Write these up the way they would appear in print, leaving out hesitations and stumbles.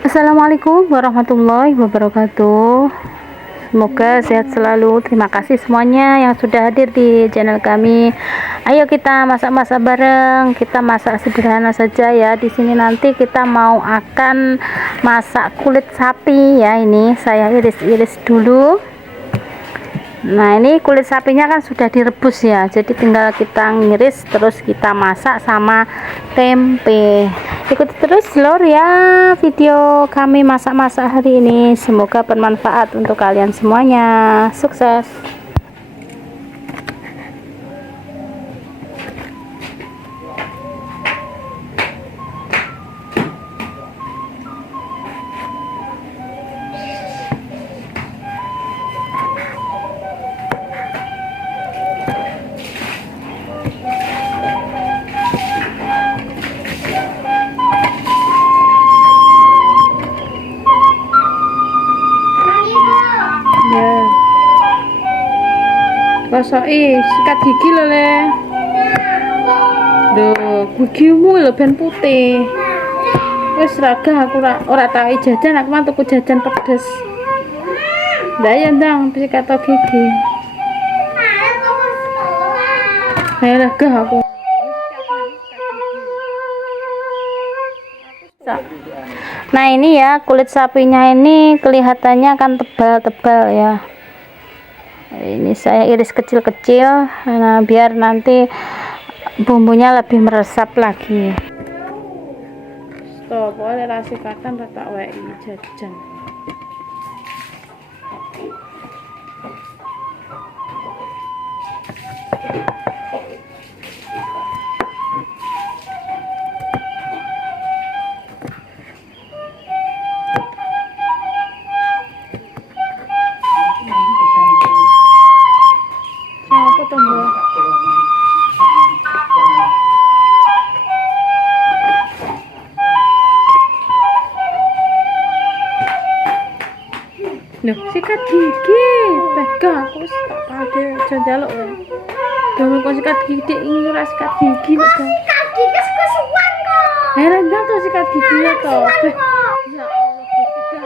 Assalamualaikum warahmatullahi wabarakatuh. Semoga sehat selalu. Terima kasih semuanya yang sudah hadir di channel kami. Ayo kita masak-masak bareng. Kita masak sederhana saja ya. Di sini nanti kita mau akan masak kulit sapi ya. Ini saya iris-iris dulu. Nah, ini kulit sapinya kan sudah direbus ya, jadi tinggal kita ngiris terus kita masak sama tempe. Ikuti terus lor ya video kami masak-masak hari ini, semoga bermanfaat untuk kalian semuanya. Sukses. Ya, kosoki sikat gigi lho le. Duh, gigimu lho ben putih. Wis raga aku ora tau jajan, aku mah tuku jajan pedes. Lah ya ndang sikat gigi. Ayo raga aku. Nah ini ya kulit sapinya ini kelihatannya kan tebal-tebal ya. Ini saya iris kecil-kecil, nah biar nanti bumbunya lebih meresap lagi. Stop, boleh rasikatan tak wei jajan. Loh, sikat gigi, pegang aku tak pada jaluk ya. Dong kok sikat gigi ini ora sikat gigi kok. Sikat gigi kesuwen kok. Rendang tuh sikat gigi ya toh. Ya Allah, Gusti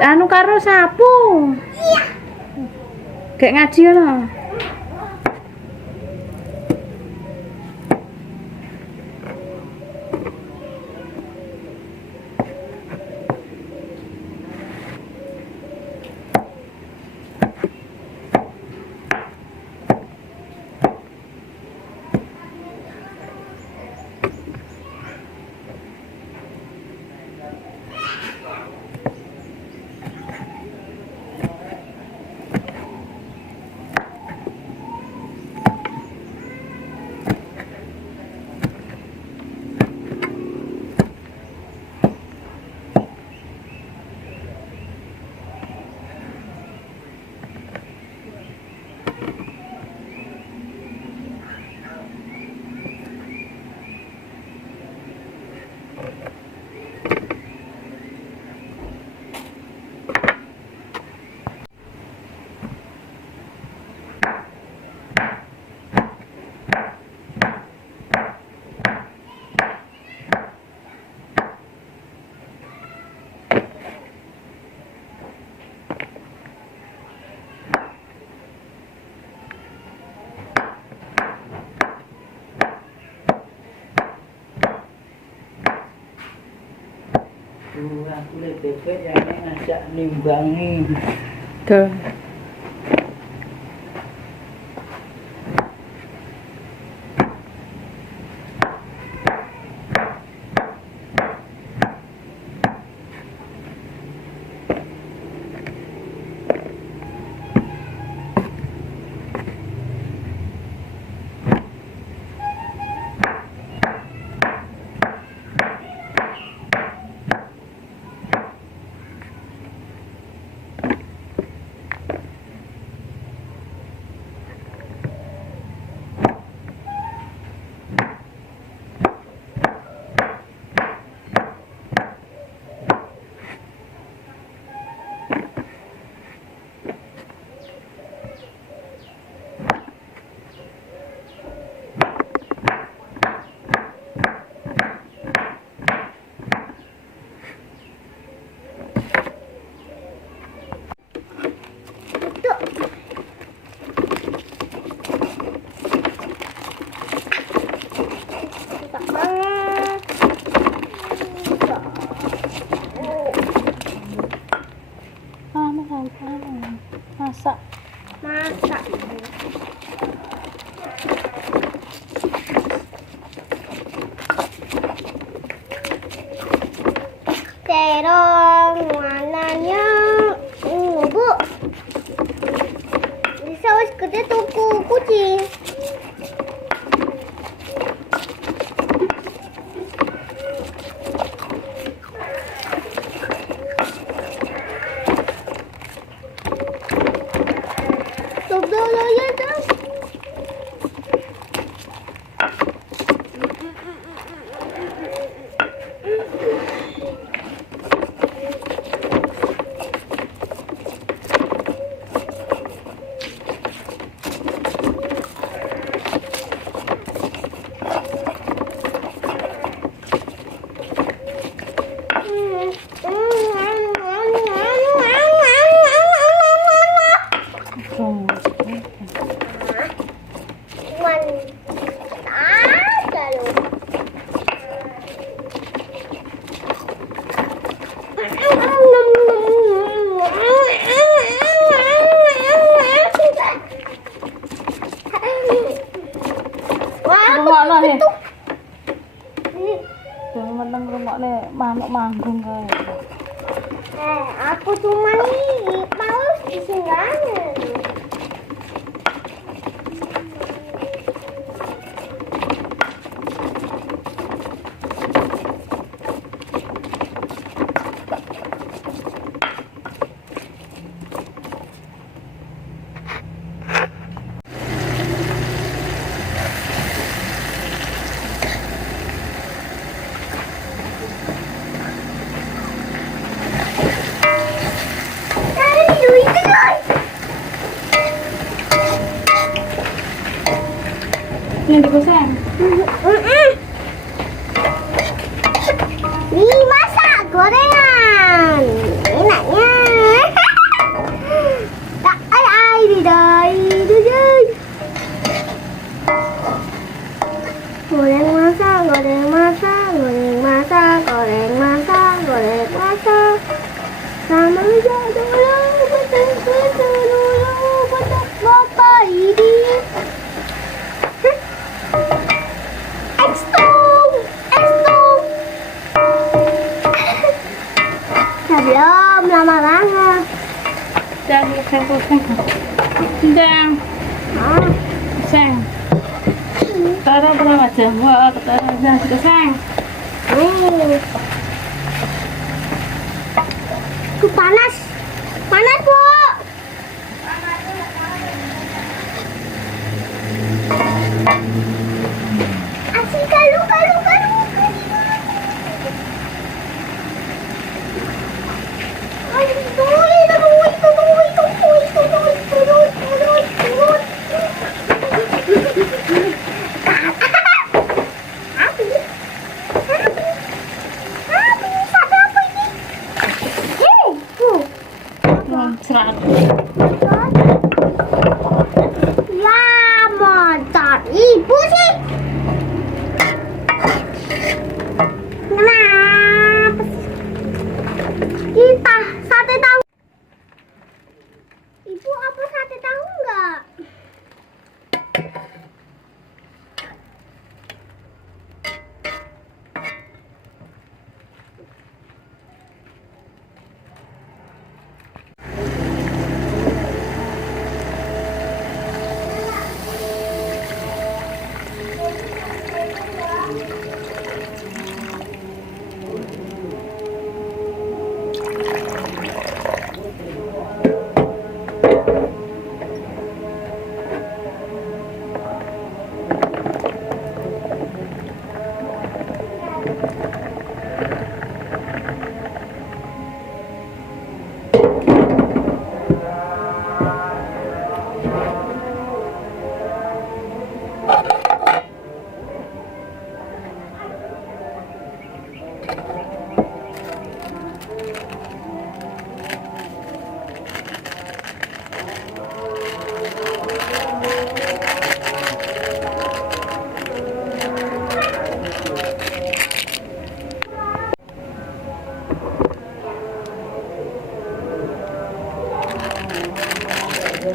anu karo sapu. Iya. Kayak ngaji ngono. Aku bebek yang ngajak nimbangin. Tuh. Masak. Masak. Terong warnanya Bu. Di saus gede tuku kucing. Stop dulu ya dong. Rungokno he. Jangan meneng rungokne manuk manggung kae. Aku cuma nih mau disinggahin. Ini digoseng. Nih masak gorengan. Enaknya. Tak ai di dai dai. Goreng masak, goreng masak, goreng masak, goreng masak, goreng masak. Sama aja dulu, betul dulu, betul bapak ini. Belum lama banget. Goseng. Dang. Goseng. Taruh berapa jam? Wah, taruh goseng. Panas. Panas, Bu. Asik kalu. Serat. Ya, motor ibu sih. Kenapa sih? Kita sate tahu. Ibu apa sate tahu enggak? Ya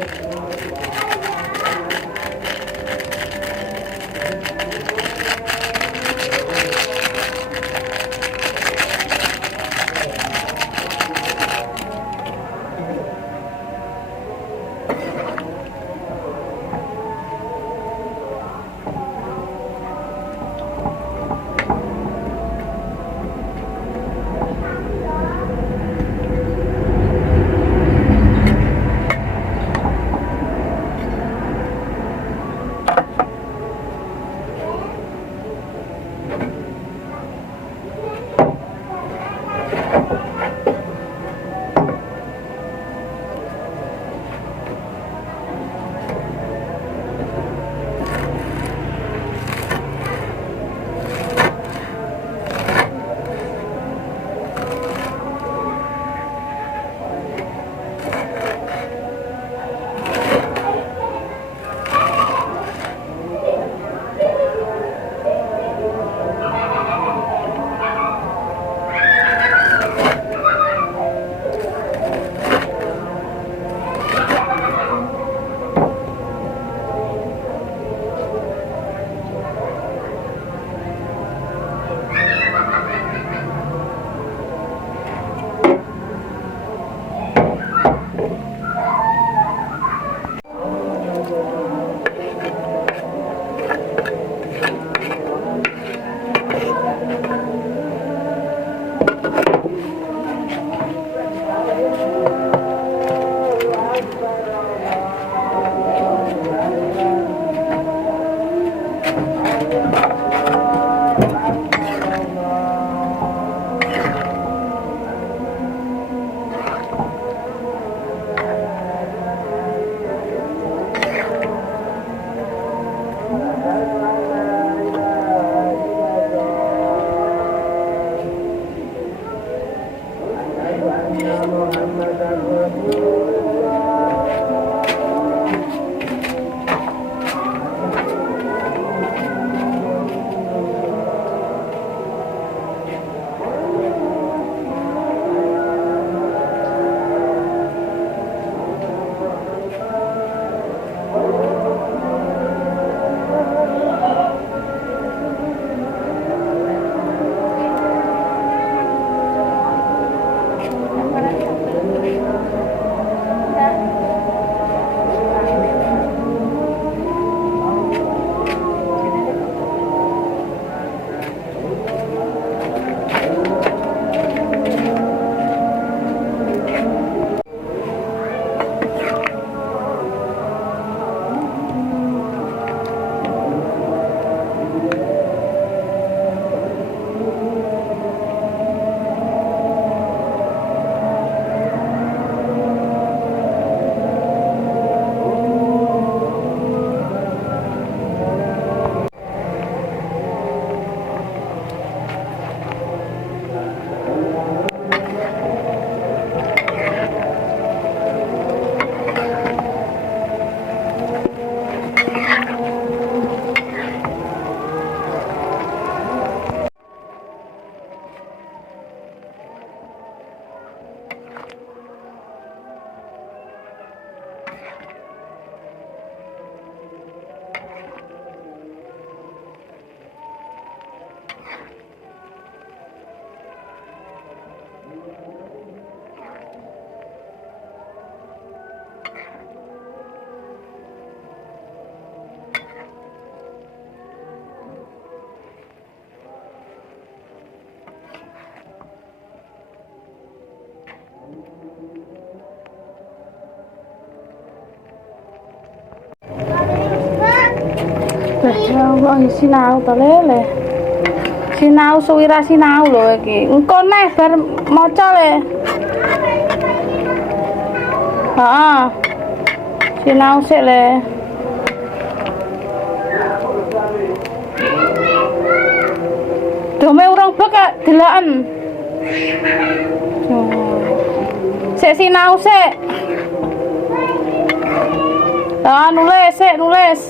Allah, sinau to lele. Sinau suwira sinau lho iki. Engko neh bar maca le. Heeh. Sinau sik le. Dome urang bek delaken. Sik sinau sik. Ah, nulis sik, nulis.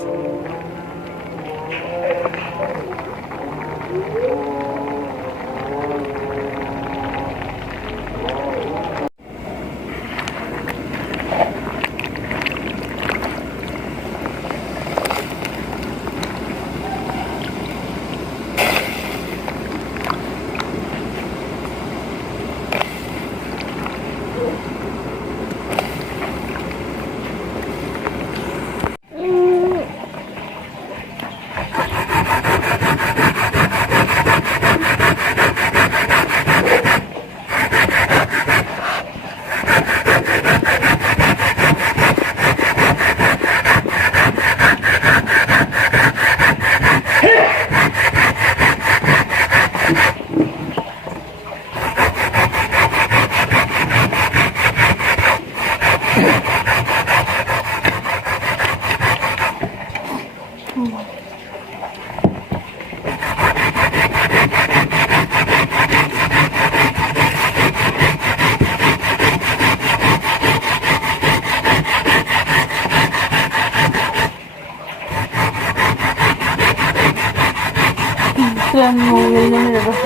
yang ngomel ini terus.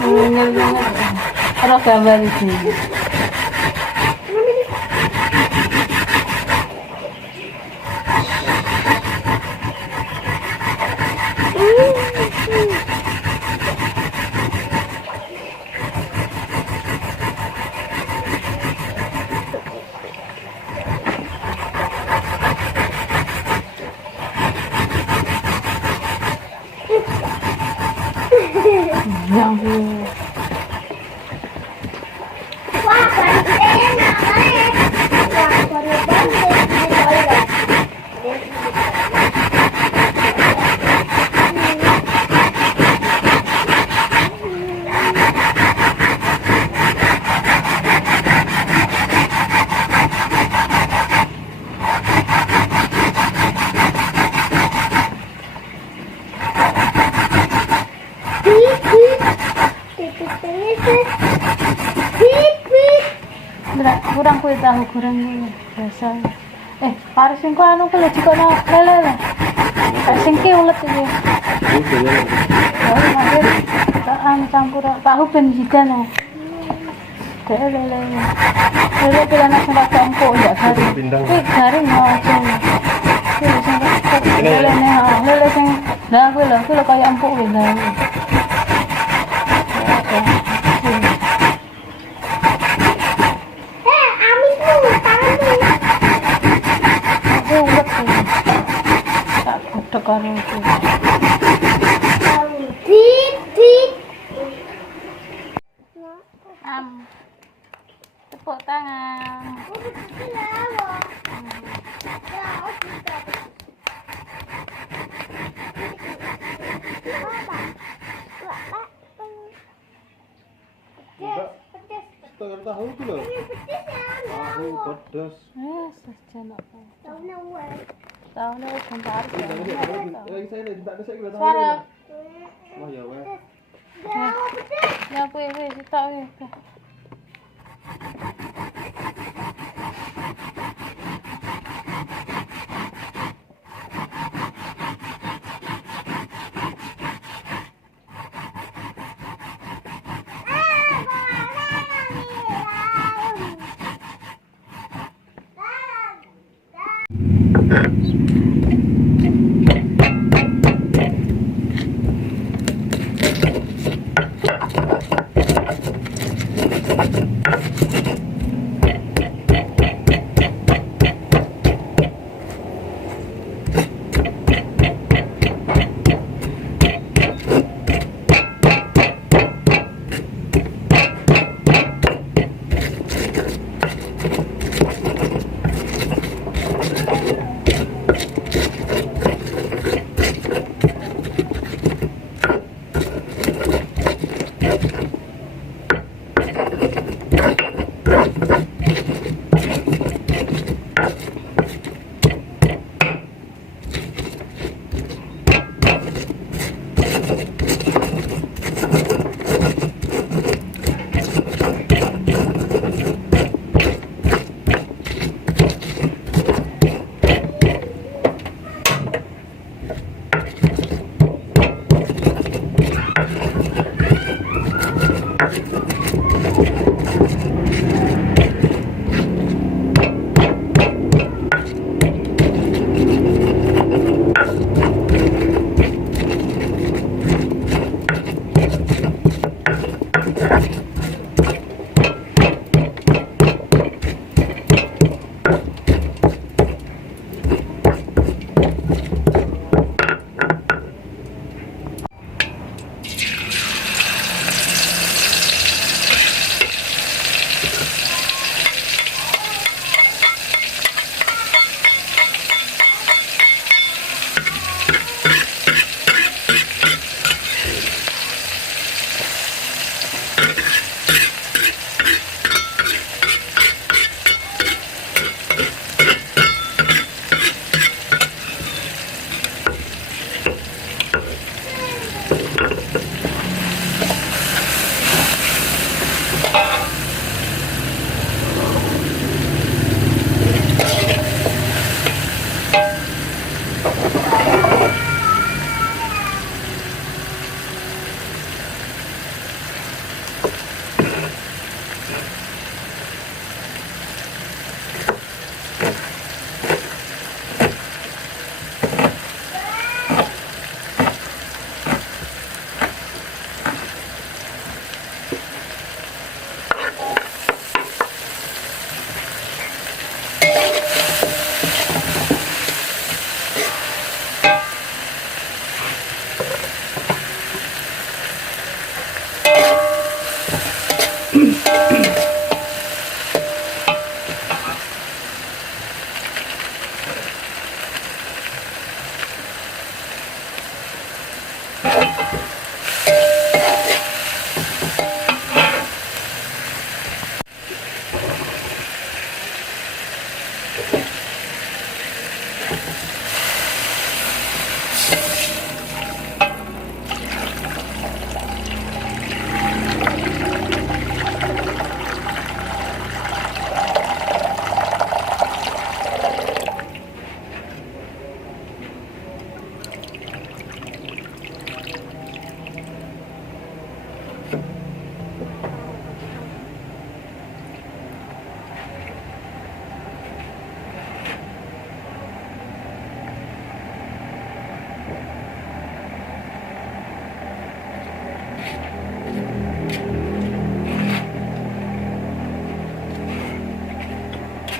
Ngomel banget. Kalau gambar itu. Yang Wah, bantuin namanya. Wah, baru bantuin. kurang kue tahu kurang ini biasa. Harus sing kok anu kuwi jiko lele lah. Sing ki ulet iki. Oh, hampir campur tahu ben jidan ya. Lele. Lele kira nak sampai campur enggak garing. Kuwi garing aja. Kuwi sing lele sing lah kuwi lho kaya empuk kuwi lah. Tekan itu. Tepuk tangan. Tahu itu loh. Tahu pedas. Tahu nih bentar. Lagi saya lagi tak ada saya tahu. Suara. Wah ya weh. Ya kue sitok weh.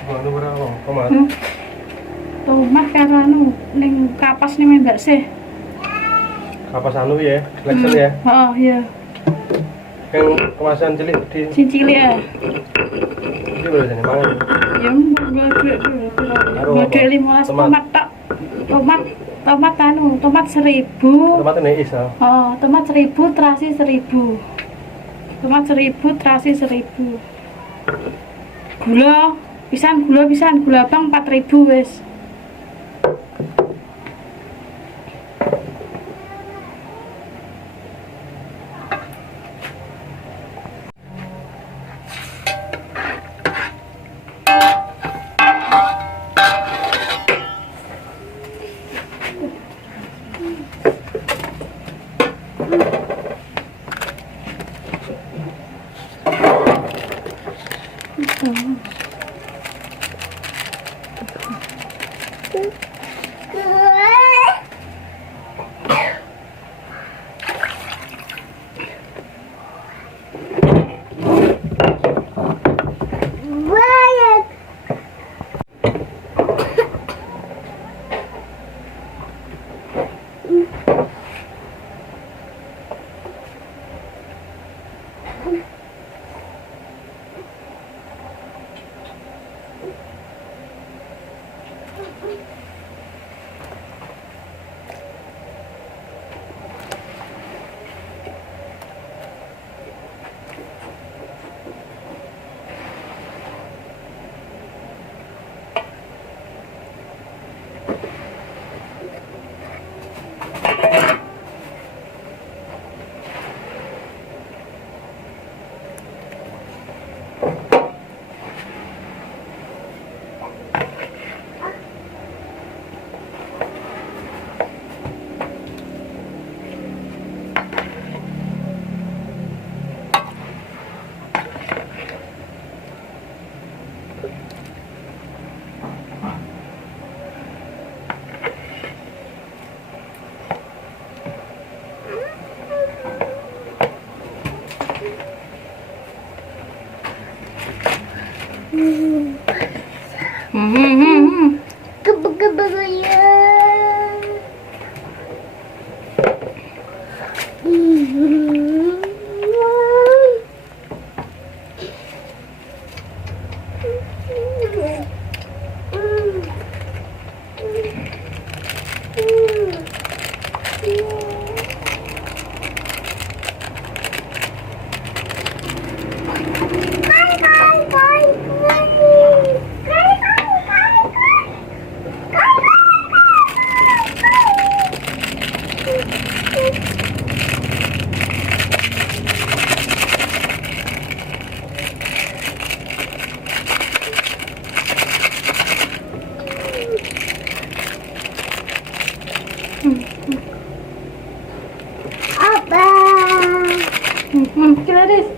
Ngono ora apa, tomat. Tomat karo anu ning kapas ning Mbak sih. Kapas anu ya, Lexel ya. Oh iya. Yang kemasan cilik di Cincili ya. iki lho jane mangan. Ya mbok duit Karo apa? 15 tomat tak. Tomat anu, tomat 1000. Tomat ini isa. Oh, tomat 1000 terasi 1000. Tomat 1000 terasi 1000. Gula pisan, gula bang 4000 wis. Banyak. Kebetulan. Apa? Clarice.